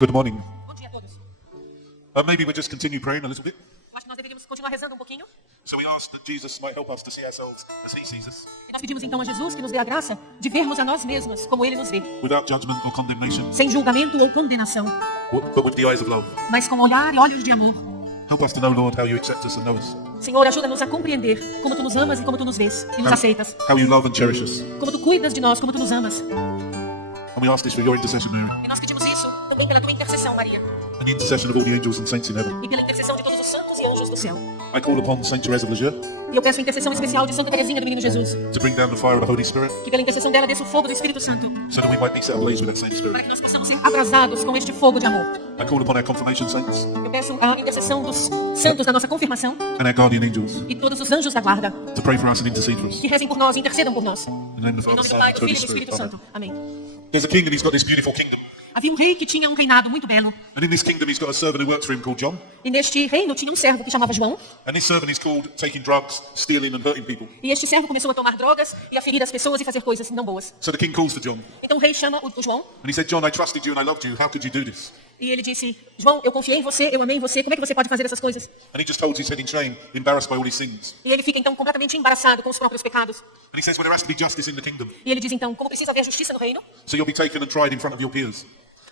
Good morning. Bom dia a todos. Maybe we'll just continue praying a little bit. Eu acho que nós deveríamos continuar rezando um pouquinho. So we ask that Jesus might help us to see ourselves as he sees us, E nós pedimos então a Jesus que nos dê a graça de vermos a nós mesmos como Ele nos vê. without judgment or condemnation, Sem julgamento ou condenação, but with the eyes of love. mas com olhar e olhos de amor. Help us to know, Lord, how you accept us and know us, Senhor, ajuda-nos a compreender como Tu nos amas e como Tu nos vês e nos aceitas. how you love and cherish us. Como Tu cuidas de nós, como Tu nos amas. And we ask this for your intercession, Mary, E nós pedimos isso também pela Tua intercessão, Maria. and the intercession of all the angels and saints in heaven. E pela intercessão de todos os santos e anjos do céu. I call upon Saint Therese of Lisieux E eu peço a intercessão especial de Santa Teresinha do Menino Jesus. to bring down the fire of the Holy Spirit, Que pela intercessão dela desça o fogo do Espírito Santo. so that we might be set ablaze with that same Para Spirit. que nós possamos ser abrasados com este fogo de amor. I call upon our confirmation saints Eu peço a intercessão dos santos da nossa confirmação and our guardian angels e todos os anjos da guarda. to pray for us and intercede for us. Que rezem por nós e intercedam por nós. In the name of the Em Father, nome do Son, Pai, and do Holy Filho e do Spirit. Espírito Amen. Santo. Amém. There's a king and he's got this beautiful kingdom. Havia um rei que tinha um reinado muito belo. And in this kingdom he's got a servant who works for him called John. E neste reino tinha um servo que chamava João. And this servant is called taking drugs, stealing and hurting people. E este servo começou a tomar drogas e a ferir as pessoas e fazer coisas não boas. So the king calls for John. Então o rei chama o João And he said, John, I trusted you and I loved you. How could you do this? e ele disse: João, eu confiei em você, eu amei em você, como é que você pode fazer essas coisas? And he just holds his head in shame, embarrassed by all his sins. E ele fica então completamente embaraçado com os próprios pecados. And he says, well, there has to be justice in the kingdom. E ele diz então: como precisa haver justiça no reino, So you'll be taken and tried in front of your peers.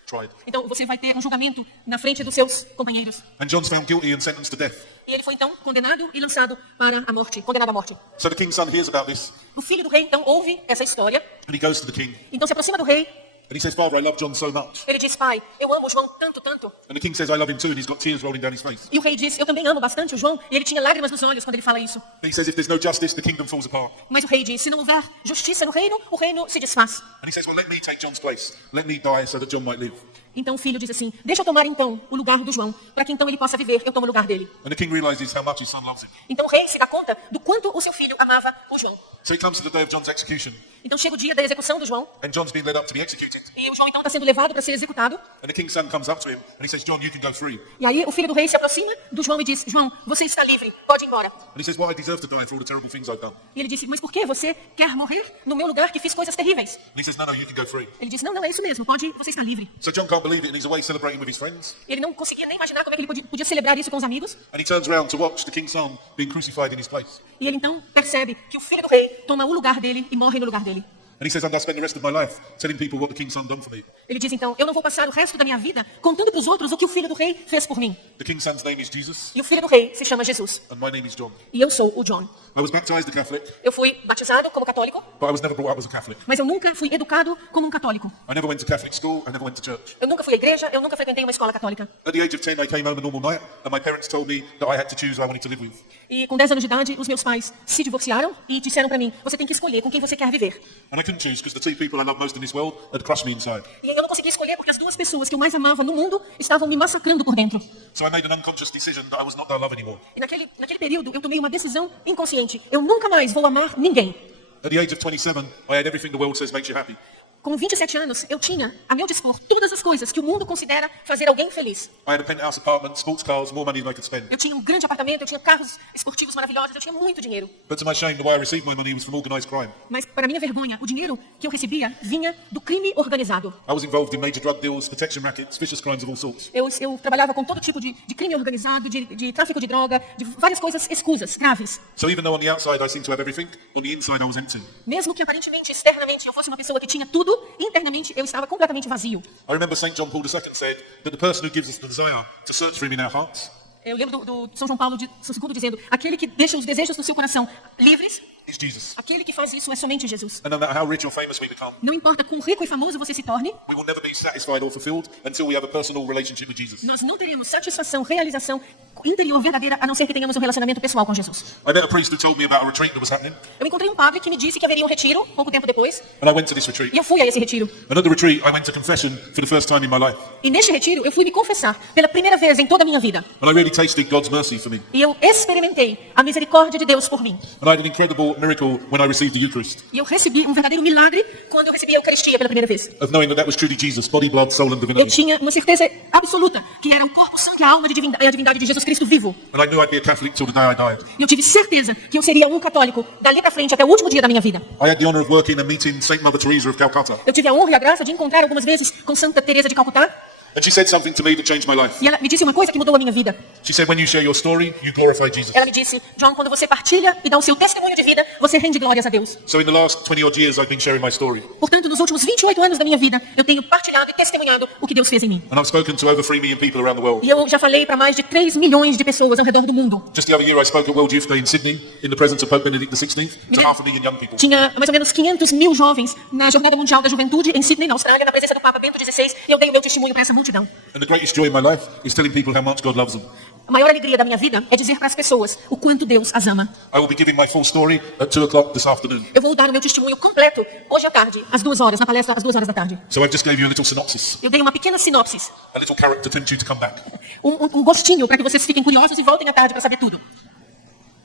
Tried. então você vai ter um julgamento na frente dos seus companheiros. And John's found guilty and sentenced to death. E ele foi então condenado e lançado para a morte, condenado à morte. So the king's son hears about this O filho do rei então ouve essa história, and he goes to the king. então se aproxima do rei. And he says, Father, I love John so much. Ele diz: pai, eu amo o João tanto, tanto. And the king says, I love him too. And he's got tears rolling down his face. E o rei diz: eu também amo bastante o João. E ele tinha lágrimas nos olhos quando ele fala isso. And he says, if there's no justice, the kingdom falls apart. Mas o rei diz: se não houver justiça no reino, o reino se desfaz. And he says, well, let me take John's place. Let me die so that John might live. Então o filho diz assim: deixa eu tomar então o lugar do João, para que então ele possa viver. Eu tomo o lugar dele. And the king realizes how much his son loves him. Então o rei se dá conta do quanto o seu filho amava o João. So he comes to the day of John's execution. Então chega o dia da execução do João. And John's being led up to be executed. E o João então está sendo levado para ser executado. And the king's son comes up to him and he says, John, you can go free. E aí o filho do rei se aproxima do João e diz: João, você está livre, pode ir embora. And he says, well, I deserve to die for all the terrible things I've done. E ele disse: mas por que você quer morrer no meu lugar que fiz coisas terríveis? And he says, no, you can go free. Ele disse: não, é isso mesmo, pode, você está livre. So John can't believe it and he's away celebrating with his friends. Ele não conseguia nem imaginar como é que ele podia celebrar isso com os amigos. And he turns around to watch the king's son being crucified in his place. E ele então percebe que o filho do rei toma o lugar dele e morre no lugar dele. And he says, I'm going to spend the rest of my life telling people what the king's son done for me. Ele diz então: eu não vou passar o resto da minha vida contando para os outros o que o filho do rei fez por mim. The king's son's name is Jesus, E o filho do rei se chama Jesus. and my name is John. E eu sou o John. I was baptized a Catholic, Eu fui batizado como católico, but I was never brought up as a Catholic. mas eu nunca fui educado como um católico. I never went to Catholic school, I never went to church. Eu nunca fui à igreja, eu nunca frequentei uma escola católica. At the age of 10, I came home a normal night, and my parents told me that I had to choose who I wanted to live with. E com 10 anos de idade, os meus pais se divorciaram e disseram para mim: você tem que escolher com quem você quer viver. And I couldn't choose because the two people I love most in this world had crushed me inside. E eu não conseguia escolher porque as duas pessoas que eu mais amava no mundo estavam me massacrando por dentro. So I made an unconscious decision that I was not their love anymore. E naquele período eu tomei uma decisão inconsciente. Eu nunca mais vou amar ninguém. At the age of 27, I had everything the world says makes you happy. Com 27 anos, eu tinha a meu dispor todas as coisas que o mundo considera fazer alguém feliz. I had a penthouse apartment, sports cars, more money than I could spend. Eu tinha um grande apartamento, eu tinha carros esportivos maravilhosos, eu tinha muito dinheiro. But to my shame, the way I received my money was from organised crime. Mas, para minha vergonha, o dinheiro que eu recebia vinha do crime organizado. I was involved in major drug deals, protection rackets, vicious crimes of all sorts. Eu trabalhava com todo tipo de crime organizado, de tráfico de droga, de várias coisas escusas, graves. So even though on the outside I seemed to have everything, on the inside I was empty. Mesmo que aparentemente, externamente, eu fosse uma pessoa que tinha tudo, internamente eu estava completamente vazio. I remember St. John Paul II said that the person who gives us the desire to search for him in our hearts Eu lembro do São João Paulo II dizendo: aquele que deixa os desejos do seu coração livres, is Jesus. aquele que faz isso é somente Jesus. And no matter how rich or famous we become, Não importa quão rico e famoso você se torne, we will never be satisfied or fulfilled until we have a personal relationship with Jesus. nós não teremos satisfação, realização interior verdadeira, a não ser que tenhamos um relacionamento pessoal com Jesus. I met a priest who told me about a retreat that was happening, Eu encontrei um padre que me disse que haveria um retiro, pouco tempo depois, and I went to this retreat. e eu fui a esse retiro. And at the retreat, I went to confession for the first time in my life. E neste retiro, eu fui me confessar pela primeira vez em toda a minha vida. And I really tasted God's mercy for me. E eu experimentei a misericórdia de Deus por mim. And I had an incredible miracle when I received the Eucharist, E eu recebi um verdadeiro milagre quando eu recebi a Eucaristia pela primeira vez. of knowing that that was truly Jesus, body, blood, soul and Eu divinity. tinha uma certeza absoluta que era o corpo, sangue e a alma de a divindade de Jesus Cristo vivo. And I knew I'd be a Catholic till the day I died. E eu tive certeza que eu seria um católico dali pra frente até o último dia da minha vida. I had the honor of working and meeting Saint Mother Teresa of Calcutta. Eu tive a honra e a graça de encontrar algumas vezes com Santa Teresa de Calcutá. And she said something to me that changed my life. E ela me disse uma coisa que mudou a minha vida. She said, when you share your story, you glorify Jesus. Ela me disse, John, quando você partilha e dá o seu testemunho de vida, você rende glórias a Deus. So in the last 20 odd years, I've been sharing my story. Portanto, nos últimos 28 anos da minha vida, eu tenho partilhado e testemunhado o que Deus fez em mim. And I've spoken to over 3 million people around the world. E eu já falei para mais de 3 milhões de pessoas ao redor do mundo. Just the other year, I spoke at World Youth Day in Sydney in the presence of Pope Benedict XVI to 500,000 young people. Tinha mais ou menos 500 mil jovens na Jornada Mundial da Juventude em Sydney, na Austrália, na presença do Papa Bento XVI, e eu dei o meu testemunho para essa multidão. And the greatest joy in my life is telling people how much God loves them. A maior alegria da minha vida é dizer para as pessoas o quanto Deus as ama. I will be giving my full story at 2 o'clock this afternoon. Eu vou dar o meu testemunho completo hoje à tarde, às 2 horas, na palestra às 2 horas da tarde. So I just gave you a little synopsis, Eu dei uma pequena sinopse, a little carrot to tempt you to come back. um gostinho para que vocês fiquem curiosos e voltem à tarde para saber tudo.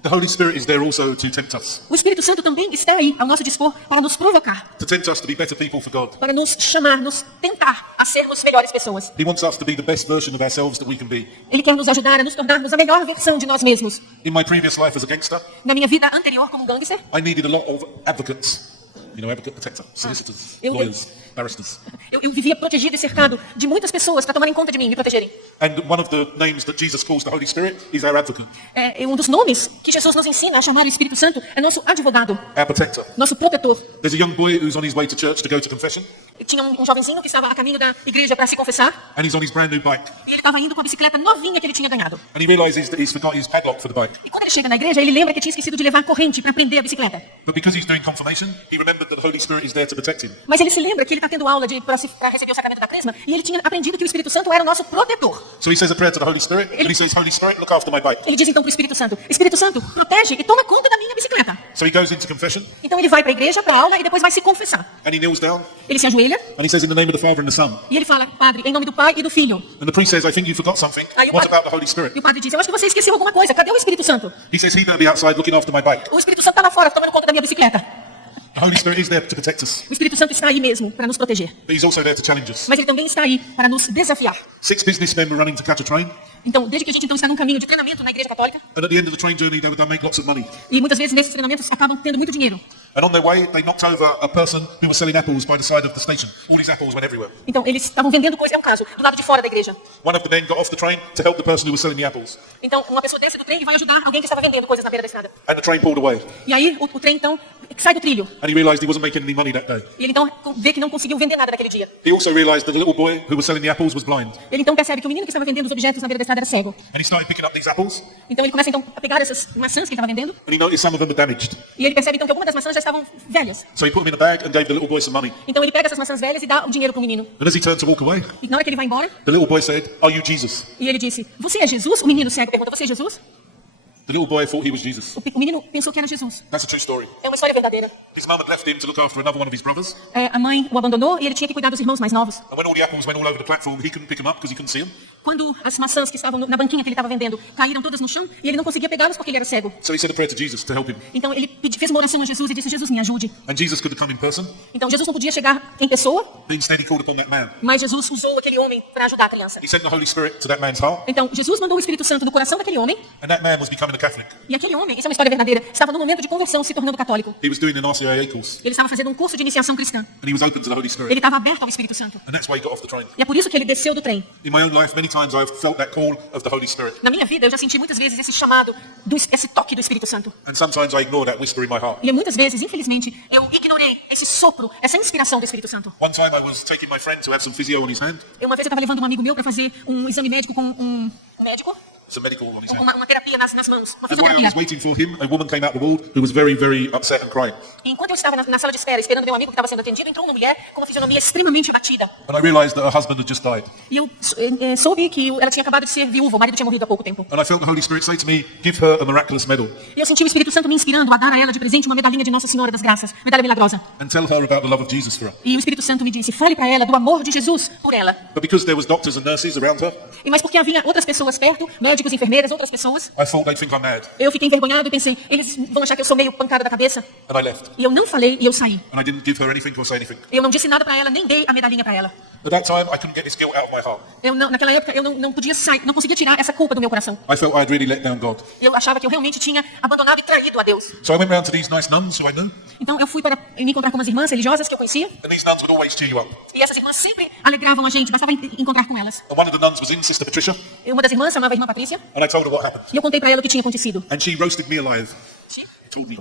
The Holy Spirit is there also to tempt us, O Espírito Santo também está aí ao nosso dispor para nos provocar, to tempt us to be better people for God. para nos chamar, nos tentar a sermos melhores pessoas. He wants us to be the best version of ourselves that we can be. Ele quer nos ajudar a nos tornarmos a melhor versão de nós mesmos. In my previous life as a gangster, Na minha vida anterior como gangster, I needed a lot of advocates. You know, advocate, protector, solicitors, eu- lawyers, barristers. eu vivia protegido e cercado de muitas pessoas para tomarem conta de mim, me protegerem. And one of the names that Jesus calls the Holy Spirit is our advocate, Um dos nomes que Jesus nos ensina a chamar o Espírito Santo é nosso advogado, our protector. nosso protetor. There's a young boy who's on his way to church to go to confession, E tinha um jovenzinho que estava a caminho da igreja para se confessar, and he's on his brand new bike. e ele estava indo com a bicicleta novinha que ele tinha ganhado. And he realizes that he's forgot his padlock for the bike. E quando ele chega na igreja, ele lembra que tinha esquecido de levar a corrente para prender a bicicleta. But because he's doing confirmation, he remembered that the Holy Spirit is there to protect him. Mas ele se lembra que ele está tendo aula para receber o sacramento da crisma, e ele tinha aprendido que o Espírito Santo era o nosso protetor. So he says a prayer to the Holy Spirit, and he says, Holy Spirit, look after my bike. Ele diz então para o Espírito Santo, Espírito Santo, protege e toma conta da minha bicicleta. So he goes into confession, Então ele vai para a igreja, para a aula, e depois vai se confessar. and he kneels down, Ele se ajoelha, and he says, in the name of the Father and the Son. e ele fala, Padre, em nome do Pai e do Filho. And the priest says, I think you forgot something. What about the Holy Spirit? E o padre diz, eu acho que você esqueceu alguma coisa, cadê o Espírito Santo? He says, he better be outside looking after my bike. O Espírito Santo está lá fora, tomando conta da minha bicicleta. The Holy Spirit is there to protect us, O Espírito Santo está aí mesmo, para nos proteger. but he's also there to challenge us. Mas ele também está aí para nos desafiar. 6 businessmen were running to catch a train, Então, desde que a gente então está num caminho de treinamento na igreja católica, and at the end of the train journey, they would make lots of money. e muitas vezes nesses treinamentos acabam tendo muito dinheiro. And on their way, they knocked over a person who was selling apples by the side of the station. All these apples went everywhere. Então, eles estavam vendendo coisa, é um caso, do lado de fora da igreja. One of the men got off the train to help the person who was selling the apples, Então, uma pessoa desce do trem e vai ajudar alguém que estava vendendo coisas na beira da estrada. and the train pulled away. E aí, o trem então sai do trilho. And he realized he wasn't making any money that day. E ele então vê que não conseguiu vender nada naquele dia. He also realized that the little boy who was selling the apples was blind. Ele então percebe que o menino que estava vendendo os objetos na beira da estrada era cego. And he started picking up these apples, Então ele começa então a pegar essas maçãs que ele estava vendendo, and he noticed some of them were damaged. e ele percebe então que algumas das maçãs já estavam velhas. So he put them in a bag and gave the little boy some money. Então ele pega essas maçãs velhas e dá o dinheiro para o menino. And as he turned to walk away, E na hora que ele vai embora, the little boy said, "Are you Jesus?" e ele disse, você é Jesus? O menino cego pergunta, você é Jesus? The little boy thought he was Jesus. O menino pensou que era Jesus. That's a true story. É uma história verdadeira. His mum had left him to look after another one of his brothers. A mãe o abandonou e ele tinha que cuidar dos irmãos mais novos. And when all the apples went all over the platform, he couldn't pick them up because he couldn't see them. Quando as maçãs que estavam na banquinha que ele estava vendendo caíram todas no chão, e ele não conseguia pegá-las porque ele era cego. So he said a prayer to Jesus to help him. Então ele fez uma oração a Jesus e disse, Jesus, me ajude. And Jesus could have come in person, Então Jesus não podia chegar em pessoa, but instead he called upon that man. mas Jesus usou aquele homem para ajudar a criança. He sent the Holy Spirit to that man's heart, Então Jesus mandou o Espírito Santo no coração daquele homem, and that man was becoming a Catholic. e aquele homem, isso é uma história verdadeira, estava no momento de conversão, se tornando católico. He was doing an RCIA course, Ele estava fazendo um curso de iniciação cristã. and he was open to the Holy Spirit. Ele estava aberto ao Espírito Santo. And that's why he got off the train. E é por isso que ele desceu do trem. In my own life, many times I've felt that call of the Holy Spirit. Na minha vida, eu já senti muitas vezes esse chamado, esse toque do Espírito Santo. And sometimes I ignore that whisper in my heart. E muitas vezes, infelizmente, eu ignorei esse sopro, essa inspiração do Espírito Santo. One time I was taking my friend to have some physio on his hand, Uma vez eu estava levando um amigo meu para fazer um exame médico com um médico, some medical on his hand. uma terapia nas mãos, uma And while I was fisioterapia. waiting for him, a woman came out the ward who was very, very upset and crying. E enquanto eu estava na sala de espera, esperando meu amigo que estava sendo atendido, entrou uma mulher com uma fisionomia extremamente abatida. And I realized that her husband had just died. E eu soube que ela tinha acabado de ser viúva, o marido tinha morrido há pouco tempo. And I felt the Holy Spirit say to me, give her a miraculous medal E eu senti o Espírito Santo me inspirando a dar a ela de presente uma medalhinha de Nossa Senhora das Graças, medalha milagrosa. and tell her about the love of Jesus for her. E o Espírito Santo me disse, fale para ela do amor de Jesus por ela. But because there was doctors and nurses around her, E mas porque havia outras pessoas perto, médicos, enfermeiras, outras pessoas, I thought they'd think I'm mad. eu fiquei envergonhado e pensei, eles vão achar que eu sou meio pancada da cabeça. And I left. E eu não falei e eu saí. And I didn't give her anything or say anything. Eu não disse nada para ela, nem dei a medalhinha para ela. At that time, I couldn't get this guilt out of my heart. Naquela época eu não podia sair, não conseguia tirar essa culpa do meu coração. I felt I had really let down God. Eu achava que eu realmente tinha abandonado e traído a Deus. So I went round to these nice nuns who I knew, Então eu fui para me encontrar com umas irmãs religiosas que eu conhecia. and these nuns would always cheer you up. E essas irmãs sempre alegravam a gente, bastava encontrar com elas. And one of the nuns was in, Sister Patricia, E uma das irmãs chamava a irmã Patrícia, and I told her what happened. e eu contei para ela o que tinha acontecido. And she roasted me alive. Told me.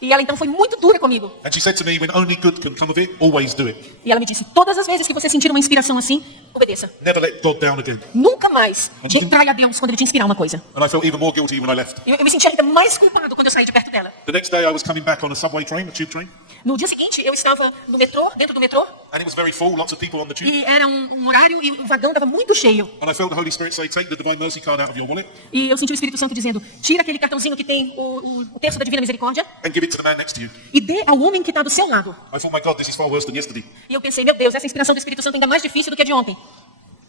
E ela então foi muito dura comigo. And she said to me, when only good can come of it, always do it. E ela me disse, todas as vezes que você sentir uma inspiração assim, obedeça. Never let God down again. Nunca mais traia a Deus quando ele te inspirar uma coisa. And I felt even more guilty when I left. Eu me sentia ainda mais culpado quando eu saí de perto dela. The next day I was coming back on a subway train, a tube train, No dia seguinte, eu estava no metrô, dentro do metrô, and it was very full, lots of people on the tube. e era um horário e o vagão estava muito cheio. And I felt the Holy Spirit say, take the Divine Mercy card out of your wallet E eu senti o Espírito Santo dizendo, tira aquele cartãozinho que tem o terço da Divina Misericórdia and give it to the man next to you. e dê ao homem que está do seu lado. I thought, my God, this is far worse than yesterday. E eu pensei, meu Deus, essa inspiração do Espírito Santo é ainda mais difícil do que a de ontem.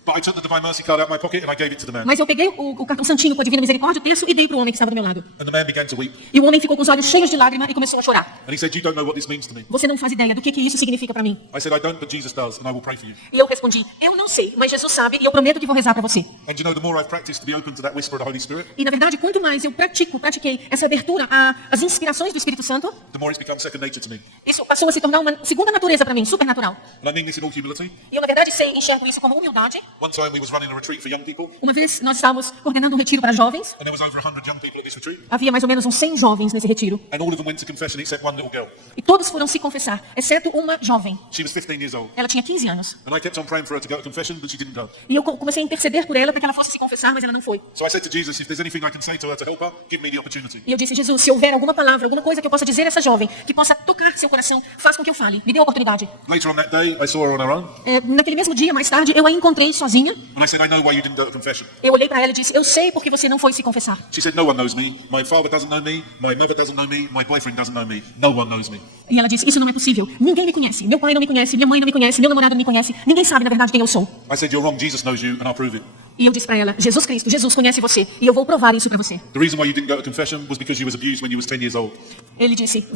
But I took the Divine Mercy card out of my pocket and I gave it to the man. Mas eu peguei o cartão santinho com a Divina Misericórdia, o terço, e dei para o homem que estava do meu lado. And the man began to weep. E o homem ficou com os olhos cheios de lágrima e começou a chorar. And he said, you don't know what this means to me. Você não faz ideia do que isso significa para mim. I said, I don't, but Jesus does, and I will pray for you. E eu respondi, eu não sei, mas Jesus sabe e eu prometo que vou rezar para você. And you know, the more I've practiced to be open to that whisper of the Holy Spirit, E na verdade, quanto mais eu pratiquei essa abertura às inspirações do Espírito Santo, the more it's become second nature to me. isso passou a se tornar uma segunda natureza para mim, supernatural. And I mean this in all humility. E eu na verdade enxergo isso como humildade. One time we was running a retreat for young people, Uma vez nós estávamos coordenando um retiro para jovens. and there was over 100 young people at this retreat, Havia mais ou menos uns 100 jovens nesse retiro. and all of them went to confession except one little girl. E todos foram se confessar, exceto uma jovem. She was 15 years old. Ela tinha 15 anos. And I kept on praying for her to go to confession, but she didn't go. E eu comecei a interceder por ela para que ela fosse se confessar, mas ela não foi. So I said to Jesus, if there's anything I can say to her to help her, give me the opportunity. E eu disse, Jesus, se houver alguma palavra, alguma coisa que eu possa dizer a essa jovem, que possa tocar seu coração, faz com que eu fale. Me dê a oportunidade. Later on that day, I saw her on her own, Naquele mesmo dia, mais tarde, eu a encontrei sozinha. and I said, I know why you didn't go to confession. Eu olhei para ela e disse, eu sei porque você não foi se confessar. She said, no one knows me. My father doesn't know me. My mother doesn't know me. My boyfriend doesn't know me. No one knows me. E ela disse, isso não é possível. Ninguém me conhece. Meu pai não me conhece, minha mãe não me conhece, meu namorado não me conhece. Ninguém sabe, na verdade, quem eu sou. I said, you're wrong. Jesus knows you, and I'll prove it. E eu disse para ela, Jesus Cristo, Jesus conhece você. E eu vou provar isso para você. The reason why you didn't go to confession was because you was abused when you was 10 years old. Ele disse,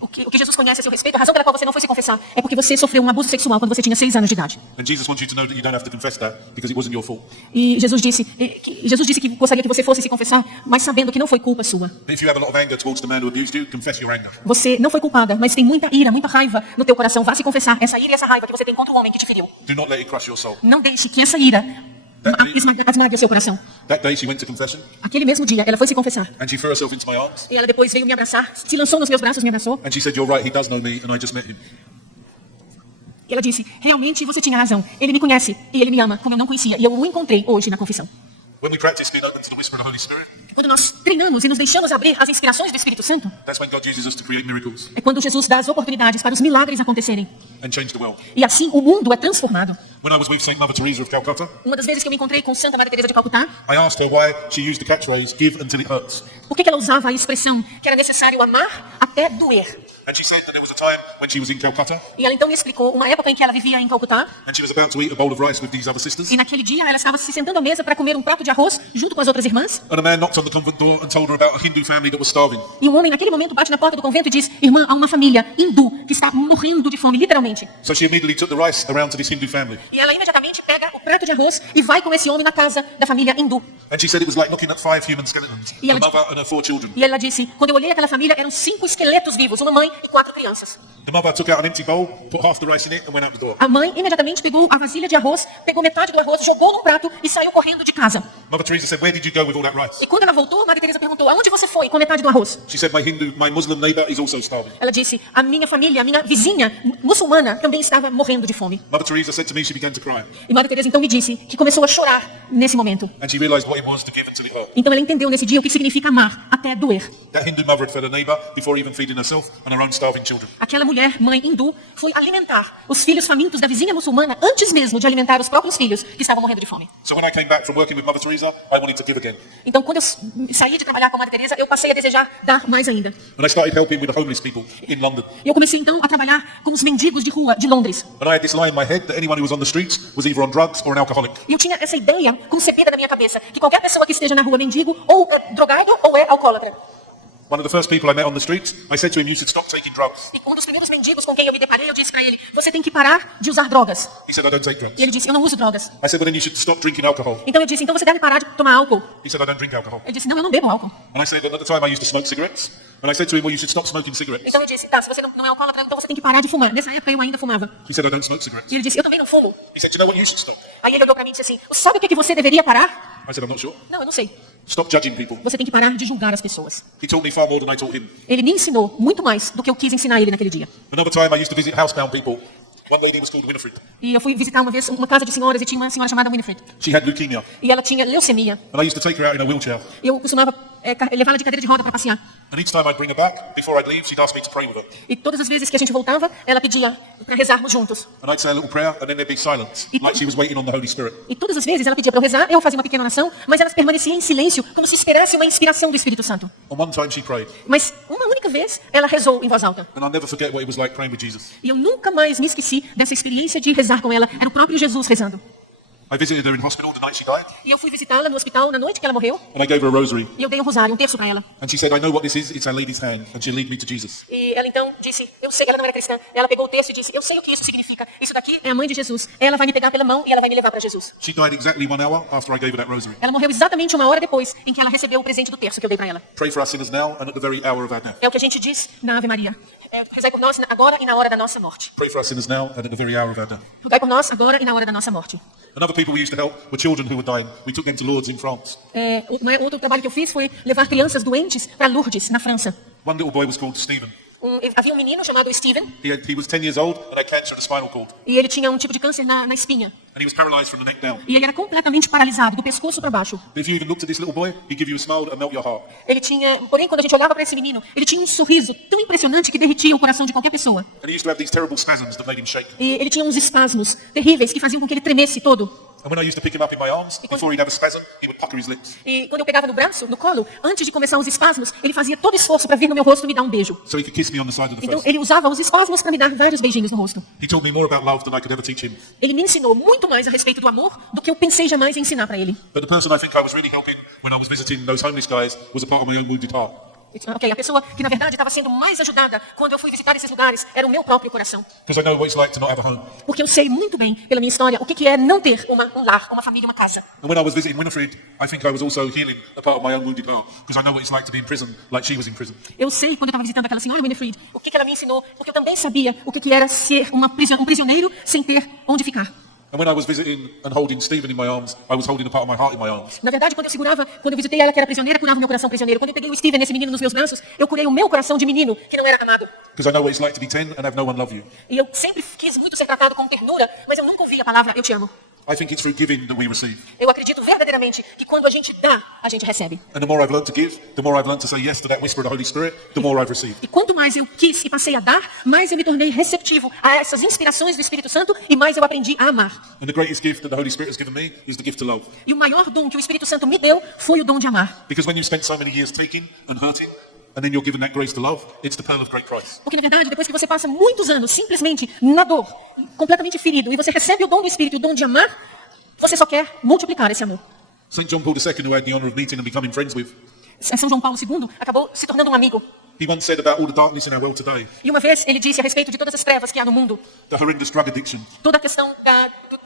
o que Jesus conhece a seu respeito, a razão pela qual você não foi se confessar é porque você sofreu um abuso sexual quando você tinha 6 anos de idade. And Jesus wants you to know that you don't have to confess that because it wasn't your fault. E Jesus disse que gostaria que você fosse se confessar, mas sabendo que não foi culpa sua. But if you have a lot of anger towards the man who abused you, confess your anger. Você não foi culpada, mas tem muita ira, muita raiva no teu coração. Vá se confessar essa ira e essa raiva que você tem contra o homem que te feriu. Do not let it crush your soul. Não deixe que essa ira esmague o seu coração. That day she went to confession Aquele mesmo dia, ela foi se confessar. and she threw herself into my arms E ela depois veio me abraçar, se lançou nos meus braços, me abraçou. and she said, you're right, he does know me and I just met him. E ela disse, realmente você tinha razão. Ele me conhece e ele me ama, como eu não conhecia. E eu o encontrei hoje na confissão. When we practice being open to the whisper of the Holy Spirit, Quando nós treinamos e nos deixamos abrir as inspirações do Espírito Santo, that's when God uses us to create miracles é quando Jesus dá as oportunidades para os milagres acontecerem. and change the world. E assim o mundo é transformado. When I was with Saint Mother Teresa of Calcutta, Uma das vezes que eu me encontrei com Santa Maria Teresa de Calcutá, I asked her why she used the catchphrase, give until it hurts. por que ela usava a expressão que era necessário amar até doer? And she said that there was a time when she was in Calcutta E ela então me explicou uma época em que ela vivia em Calcutá, and she was about to eat a bowl of rice with these other sisters. e naquele dia ela estava se sentando à mesa para comer um prato de arroz junto com as outras irmãs, And a man knocked on the convent door and told her about a Hindu family that was starving. e um homem naquele momento bate na porta do convento e diz, irmã, há uma família hindu que está morrendo de fome, literalmente. So she immediately took the rice around to this Hindu family. E ela imediatamente pega o prato de arroz e vai com esse homem na casa da família hindu. And she said it was like looking at 5 human skeletons, Yeah, a but- mother and her 4 children. E ela disse, quando eu olhei aquela família, eram 5 esqueletos vivos, uma mãe e 4 crianças. The mother took out an empty bowl, put half the rice in it and went out the door. A mãe imediatamente pegou a vasilha de arroz, pegou metade do arroz, jogou num prato e saiu correndo de casa. Mother Teresa said, where did you go with all that rice? E quando ela voltou, Maria Teresa perguntou, aonde você foi com metade do arroz? She said, my Muslim neighbor is also starving. Ela disse, a minha família, a minha vizinha muçulmana também estava morrendo de fome. Mother Teresa said to me she began to cry. E Maria Teresa então me disse que começou a chorar nesse momento. And she realized what it was to give until it hurt. Então ela entendeu nesse dia o que significa amar até doer. That Hindu mother had fed her neighbor before even feeding herself and her own starving children. Aquela mulher, mãe hindu, foi alimentar os filhos famintos da vizinha muçulmana antes mesmo de alimentar os próprios filhos que estavam morrendo de fome. So when I came back from working with Mother Teresa, I wanted to give again. Então quando eu saí de trabalhar com a Maria Teresa, eu passei a desejar dar mais ainda. And I started helping with the homeless people in London. E eu comecei então a trabalhar com os mendigos de rua de Londres. And I had this lie in my head that anyone who was on the streets was either on drugs or an alcoholic. E eu tinha essa ideia concebida na minha cabeça que qualquer pessoa que esteja na rua mendigo ou é drogado ou é alcoólatra. One of the first people I met on the streets, I said to him, you should stop taking drugs. E um dos primeiros mendigos com quem eu me deparei, eu disse para ele, você tem que parar de usar drogas. He said, I don't take drugs. E ele disse, eu não uso drogas. I said, well, then you should stop drinking alcohol. Então eu disse, então você deve parar de tomar álcool. He said, I don't drink alcohol. Ele disse, não, eu não bebo álcool. And I said, at the time I used to smoke cigarettes. And I said to him, well, you should stop smoking cigarettes. Então eu disse, tá, se você não é alcoólatra, então você tem que parar de fumar. Nessa época eu ainda fumava. He said, I don't smoke cigarettes. E ele disse, eu também não fumo. He said, do you know what you should stop? Aí ele olhou para mim e disse assim, sabe o que você deveria parar? I said, I'm not sure. Não, eu não sei. Stop judging people. Você tem que parar de julgar as pessoas. He taught me far more than I taught him. Ele me ensinou muito mais do que eu quis ensinar ele naquele dia. Another time I used to visit housebound people. One lady was called Winifred. E eu fui visitar uma vez uma casa de senhoras e tinha uma senhora chamada Winifred. She had leukemia. E ela tinha leucemia. And I used to take her out in a wheelchair. E eu costumava levá-la de cadeira de roda para passear. And each time I'd bring her back, before I'd leave, she'd ask me to pray with her. E todas as vezes que a gente voltava, ela pedia para rezarmos juntos. And I'd say a little prayer, and then there'd be silence, like she was waiting on the Holy Spirit. E todas as vezes ela pedia para eu rezar, eu fazia uma pequena oração, mas ela permanecia em silêncio, como se esperasse uma inspiração do Espírito Santo. And one time she prayed. Mas uma única vez, ela rezou em voz alta. And I'll never forget what it was like praying with Jesus. E eu nunca mais me esqueci dessa experiência de rezar com ela. Era o próprio Jesus rezando. I visited her in hospital the night she died. E eu fui visitá-la no hospital na noite que ela morreu. And I gave her a rosary. E eu dei um rosário, um terço para ela. And she said, I know what this is. It's Our Lady's hand. And she'll lead me to Jesus. E ela então disse, eu sei, ela não era cristã. Ela pegou o texto e disse, eu sei o que isso significa. Isso daqui é a mãe de Jesus. Ela vai me pegar pela mão e ela vai me levar para Jesus. She died exactly 1 hour after I gave her that rosary. Ela morreu exatamente 1 hora depois em que ela recebeu o presente do terço que eu dei para ela. Pray for us sinners now and at the very hour of our death. É o que a gente diz na Ave Maria. Rezai por nós agora e na hora da nossa morte. Pray for us sinners now and at the very hour of our death. Rogai por nós agora e na hora da nossa morte. Another people we used to help were children who were dying. We took them to Lourdes in France. Outro trabalho que eu fiz foi levar crianças doentes para Lourdes, na França. One little boy was called Stephen. Havia um menino chamado Steven. He was 10 years old and had cancer in the spinal cord. E ele tinha um tipo de câncer na espinha. And he was paralyzed from the neck down. E ele era completamente paralisado, do pescoço para baixo. But if you even looked at this little boy, he'd give you a smile that would melt your heart. Porém, quando a gente olhava para esse menino, ele tinha um sorriso tão impressionante que derretia o coração de qualquer pessoa. And he used to have these terrible spasms that made him shake. E ele tinha uns espasmos terríveis que faziam com que ele tremesse todo. And when I used to pick him up in my arms, before he'd have a spasm, he would pucker his lips. E quando eu pegava no braço, no colo, antes de começar os espasmos, ele fazia todo esforço para vir no meu rosto e me dar um beijo. So he could kiss me on the side of the Então face. ele usava os espasmos para me dar vários beijinhos no rosto. He taught me more about love than I could ever teach him. Ele me ensinou muito mais a respeito do amor do que eu pensei jamais em ensinar para ele. But the person I think I was really helping when I was visiting those homeless guys was a part of my own wounded heart. A pessoa que na verdade estava sendo mais ajudada quando eu fui visitar esses lugares era o meu próprio coração. Because I know what it's like to not have a home. Porque eu sei muito bem, pela minha história, o que é não ter um lar, uma família, uma casa. And when I was visiting Winifred, I think I was also healing a part of my own wounded heart. Because I know what it's like to be in prison, like she was in prison. Eu sei, quando eu estava visitando aquela senhora Winifred, o que ela me ensinou, porque eu também sabia o que era ser um prisioneiro sem ter onde ficar. And when I was visiting and holding Stephen in my arms, I was holding a part of my heart in my arms. Na verdade, quando eu visitei ela que era prisioneira, curava o meu coração prisioneiro. Quando eu peguei o Steven, esse menino, nos meus braços, eu curei o meu coração de menino que não era amado. Because I know what it's like to be 10 and have no one love you. E eu sempre quis muito ser tratado com ternura, mas eu nunca ouvi a palavra eu te amo. I think it's through giving that we receive. Eu acredito verdadeiramente que quando a gente dá, a gente recebe. And the more I've learned to give, the more I've learned to say yes to that whisper of the Holy Spirit, the more I've received. E quanto mais eu quis e passei a dar, mais eu me tornei receptivo a essas inspirações do Espírito Santo e mais eu aprendi a amar. And the greatest gift that the Holy Spirit has given me is the gift to love. E o maior dom que o Espírito Santo me deu foi o dom de amar. Because when you've spent so many years taking and hurting, and then you're given that grace to love, it's the pearl of great price. Porque na verdade, depois que você passa muitos anos simplesmente na dor, completamente ferido, e você recebe o dom do Espírito e o dom de amar, você só quer multiplicar esse amor. St. John Paul II, who I had the honor of meeting and becoming friends with, São João Paulo II acabou se tornando um amigo. he once said about all the darkness in our world today, E uma vez ele disse a respeito de todas as trevas que há no mundo, the horrendous drug addiction, toda a questão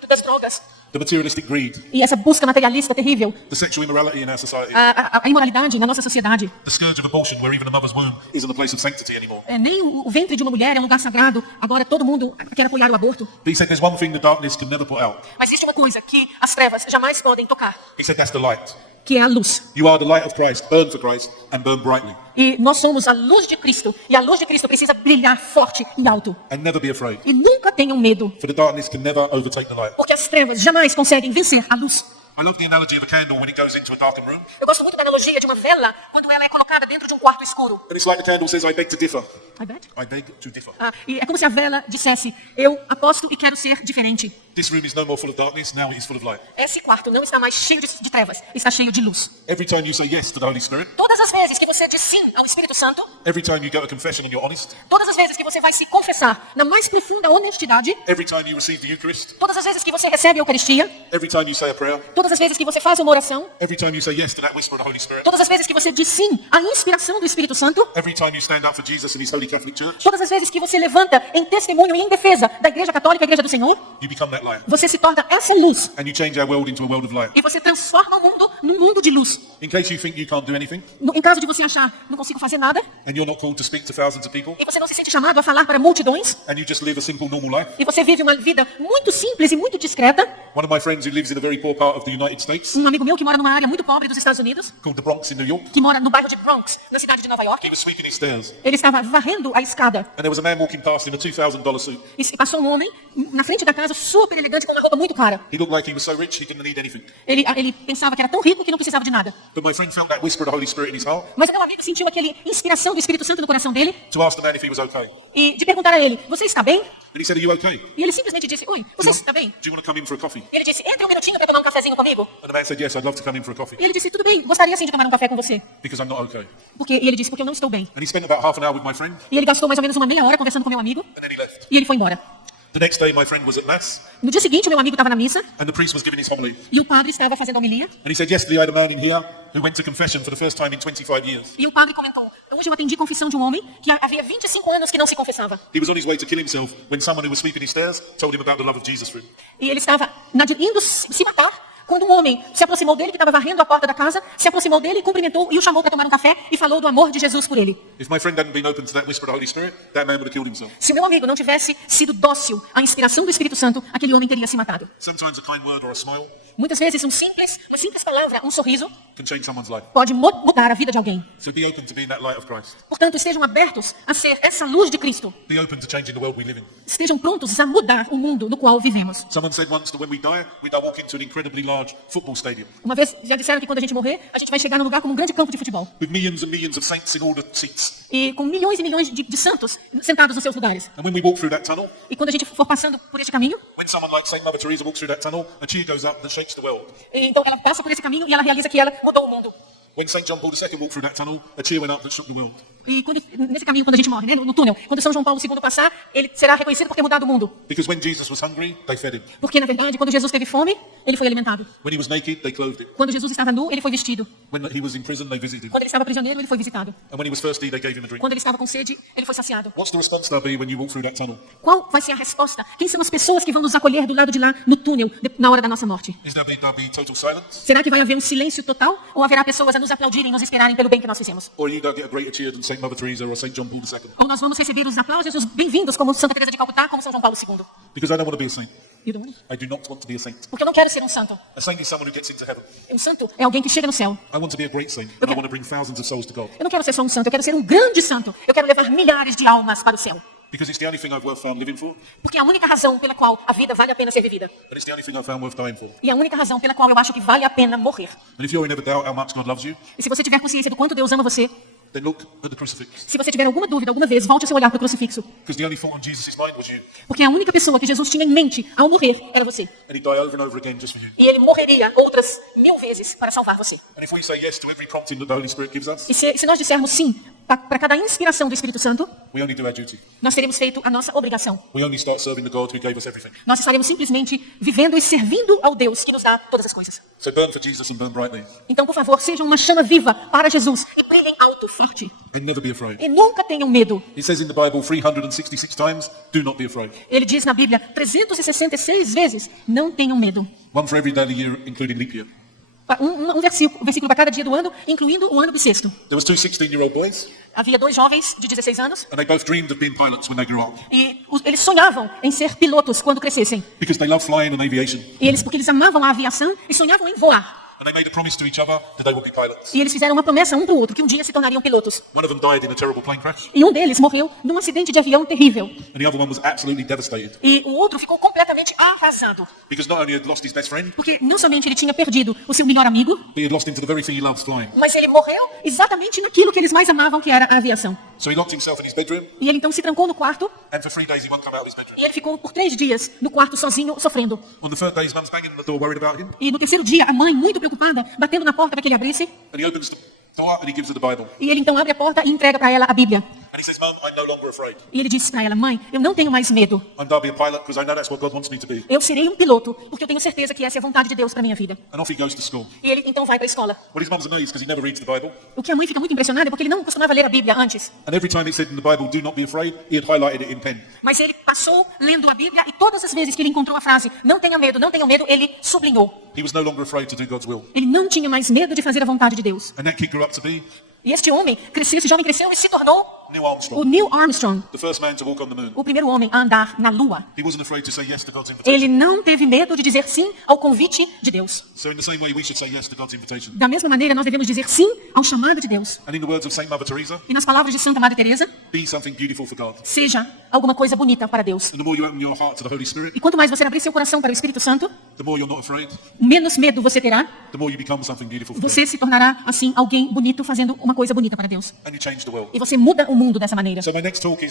das drogas, the materialistic greed, e essa busca materialista terrível, the sexual immorality in our society, a imoralidade na nossa sociedade. the scourge of abortion, where even a mother's womb isn't a place of sanctity anymore. Nem o ventre de uma mulher é um lugar sagrado, agora todo mundo quer apoiar o aborto. But he said there's one thing the darkness can never put out. Mas existe uma coisa que as trevas jamais podem tocar, He said that's the light. que é a luz. You are the light of Christ, burn for Christ, and burn brightly. E nós somos a luz de Cristo, e a luz de Cristo precisa brilhar forte e alto. And never be afraid, E nunca tenham medo, for the darkness can never overtake the light. porque as trevas jamais conseguem vencer a luz. I love the analogy of a candle when it goes into a darkened room. Eu gosto muito da analogia de uma vela quando ela é colocada dentro de um quarto escuro. And it's like the candle says, I beg to differ. I bet. I beg to differ. E é como se a vela dissesse, eu aposto e quero ser diferente. This room is no more full of darkness, now it is full of light. Esse quarto não está mais cheio de trevas, está cheio de luz. Every time you say yes to the Holy Spirit, Todas as vezes que você diz sim ao Espírito Santo, every time you go to confession and you're honest, todas as vezes que você vai se confessar na mais profunda honestidade, every time you receive the Eucharist, todas as vezes que você recebe a Eucaristia, every time you say a prayer, todas Todas as vezes que você faz uma oração, every time you say yes to that whisper of the Holy Spirit, todas as vezes que você diz sim à inspiração do Espírito Santo, every time you stand up for Jesus in His Holy Catholic Church, todas as vezes que você levanta em testemunho e em defesa da Igreja Católica, a Igreja do Senhor, you become that light. você se torna essa luz. And you change our world into a world of light. E você transforma o mundo num mundo de luz. In case you think you can't do anything, Em caso de você achar, não consigo fazer nada, and you're not called to speak to thousands of people, e você não se sente chamado a falar para multidões, and you just live a simple, normal life. e você vive uma vida muito simples e muito discreta. One of my friends who lives in a very poor part of the United States, Um amigo meu que mora numa área muito pobre dos Estados Unidos, called the Bronx in New York, que mora no bairro de Bronx, na cidade de Nova he York, was sweeping his stairs, ele estava varrendo a escada. and there was a man walking past in a $2,000 suit. E passou um homem na frente da casa, super elegante, com uma roupa muito cara. He looked like he was so rich he didn't need anything. Ele pensava que era tão rico que não precisava de nada. But my friend felt that whisper of the Holy Spirit in his heart Mas meu amigo sentiu aquela inspiração do Espírito Santo no coração dele to ask the man if he was okay. e de perguntar a ele, você está bem? And he said, "Are you okay? E ele simplesmente disse, oi, você está bem? Do you want to come in for a coffee?" E ele disse, entre um minutinho para tomar um cafezinho comigo. And the man said, "Yes, I'd love to come in for a coffee E ele disse, tudo bem, gostaria sim de tomar um café com você. because I'm not okay." E ele disse, porque eu não estou bem. And he spent about half an hour with my friend, E ele gastou mais ou menos uma meia hora conversando com meu amigo and then he left. e ele foi embora. The next day, my friend was at mass, No dia seguinte, meu amigo estava na missa and the priest was giving his homily. e o padre estava fazendo a homilia. And he said, "Yesterday, I had a man in here who went to confession for the first time in 25 years. E o padre comentou, hoje eu atendi confissão de um homem que havia 25 anos que não se confessava. He was on his way to kill himself when someone who was sweeping his stairs told him about the love of Jesus for him." E ele estava indo se matar quando um homem se aproximou dele, que estava varrendo a porta da casa, se aproximou dele, cumprimentou e o chamou para tomar um café e falou do amor de Jesus por ele. If my friend hadn't been open to that whisper of the Holy Spirit, that man would have killed himself. Se o meu amigo não tivesse sido dócil à inspiração do Espírito Santo, aquele homem teria se matado. Sometimes a kind word or a smile Muitas vezes uma simples palavra, um sorriso, can change someone's life. pode mudar a vida de alguém. So be open to being that light of Christ. Portanto, estejam abertos a ser essa luz de Cristo. Be open to changing the world we live in. Estejam prontos a mudar o mundo no qual vivemos. Someone said once that when we die, we now walk into an incredibly large football stadium Uma vez já disseram que quando a gente morrer, a gente vai chegar num lugar como um grande campo de futebol. with millions and millions of saints in all the seats. E com milhões e milhões de santos sentados nos seus lugares. And when we walk through that tunnel, E quando a gente for passando por este caminho, when someone like Saint Mother Teresa walks through that tunnel, a cheer goes up that shakes the world. então ela passa por esse caminho e ela realiza que ela mudou o mundo. When Saint John Paul II walked through that tunnel, a cheer went up that shook the world. E nesse caminho, quando a gente morre, né, no túnel, quando São João Paulo II passar, ele será reconhecido por ter mudado o mundo. Because when Jesus was hungry, they fed him. Porque, na verdade, quando Jesus teve fome, ele foi alimentado. When he was naked, they clothed him. Quando Jesus estava nu, ele foi vestido. When he was in prison, they visited him. Quando ele estava prisioneiro, ele foi visitado. And when he was thirsty, they gave him a drink. Quando ele estava com sede, ele foi saciado. What's the response there'll be when you walk through that tunnel? Qual vai ser a resposta? Quem são as pessoas que vão nos acolher do lado de lá, no túnel, na hora da nossa morte? Is there'll be total silence? Será que vai haver um silêncio total? Ou haverá pessoas a nos aplaudirem, nos esperarem pelo bem que nós fizemos? Or you don't get a greater cheer than Saint Mother Teresa or Saint John Paul II? Ou nós vamos receber os aplausos e os bem-vindos, como Santa Teresa de Calcutá, como São João Paulo II? Because I don't want to be a saint. E do mundo? I do not want to be a saint. Porque eu não quero ser um santo. A saint is someone who gets into heaven. Um santo é alguém que chega no céu. I want to be a great saint, and I want to bring thousands of souls to God. Eu não quero ser só um santo, eu quero ser um grande santo. Eu quero levar milhares de almas para o céu. Because it's the only thing I've worth found living for, Porque é a única razão pela qual a vida vale a pena ser vivida. and it's the only thing I've found worth dying for. E a única razão pela qual eu acho que vale a pena morrer. And if you're in ever doubt how much God loves you, E se você tiver consciência do quanto Deus ama você, then look at the crucifix. se você tiver alguma dúvida, alguma vez, volte o seu olhar para o crucifixo. Because the only thought on Jesus' mind was you. Porque a única pessoa que Jesus tinha em mente ao morrer era você. And he'd die over and over again just for you. E ele morreria outras 1000 vezes para salvar você. And if we say yes to every prompting that the Holy Spirit gives us, E se nós dissermos sim para cada inspiração do Espírito Santo, we only do our duty. nós teremos feito a nossa obrigação. We only start serving the God who gave us everything. Nós estaremos simplesmente vivendo e servindo ao Deus que nos dá todas as coisas. So burn for Jesus and burn brightly. Então, por favor, sejam uma chama viva para Jesus e brilhem alto, forte. And never be afraid. E nunca tenham medo. It says in the Bible 366 times, do not be afraid. Ele diz na Bíblia 366 vezes, não tenham medo. One for every day of the year, including leap year. Um versículo para cada dia do ano, incluindo o ano bissexto. There was two 16-year-old boys, Havia 2 jovens de 16 anos and they both dreamed of being pilots when they grew up. e eles sonhavam em ser pilotos quando crescessem. Because they love flying and aviation. Porque eles amavam a aviação e sonhavam em voar. And they made a promise to each other that they would be pilots. E eles fizeram uma promessa um para o outro, que um dia se tornariam pilotos. One of them died in a terrible plane crash, E um deles morreu num acidente de avião terrível. and the other one was absolutely devastated. E o outro ficou completamente arrasado. Because not only had lost his best friend, Porque não somente ele tinha perdido o seu melhor amigo, but he had lost him to the very thing he loves, flying. mas ele morreu exatamente naquilo que eles mais amavam, que era a aviação. So he locked himself in his bedroom, E ele então se trancou no quarto and for 3 days he won't come out of his bedroom. e ele ficou por 3 dias no quarto sozinho, sofrendo. On the third day, his mum's banging on the door, worried about him, E no terceiro dia, a mãe, muito preocupada, batendo na porta para que ele abrisse. and he opens the door and he gives her the Bible. E ele então abre a porta e entrega para ela a Bíblia. And he says, Mum, I'm no longer afraid. E ele disse para ela, mãe, eu não tenho mais medo. I'm going to be a pilot because I know that's what God wants me to be. Eu serei um piloto, porque eu tenho certeza que essa é a vontade de Deus para minha vida. And off he goes to school. E ele então vai para a escola. Well, his mum's amazed because he never reads the Bible. O que a mãe fica muito impressionada é porque ele não costumava ler a Bíblia antes. And every time it said in the Bible, do not be afraid, he had highlighted it in pen. Mas ele passou lendo a Bíblia e todas as vezes que ele encontrou a frase, não tenha medo, ele sublinhou. He was no longer afraid to do God's will. Ele não tinha mais medo de fazer a vontade de Deus. And that kid grew up to be E este homem cresceu, esse jovem cresceu e se tornou Neil o Armstrong, Neil Armstrong, the first man to walk on the moon. o primeiro homem a andar na Lua. He wasn't afraid to say yes to God's invitation. Ele não teve medo de dizer sim ao convite de Deus. So in the same way, we should say yes to God's invitation. Da mesma maneira, nós devemos dizer sim ao chamado de Deus. And in the words of Saint Mother Teresa, E nas palavras de Santa Madre Teresa, be something beautiful for God. seja alguma coisa bonita para Deus. And the more you open your heart to the Holy Spirit, E quanto mais você abrir seu coração para o Espírito Santo, the more you're not afraid, menos medo você terá. the more you become something beautiful for God. Você se tornará, assim, alguém bonito fazendo uma coisa bonita para Deus. And you change the world. E você muda o mundo dessa maneira. So my next talk is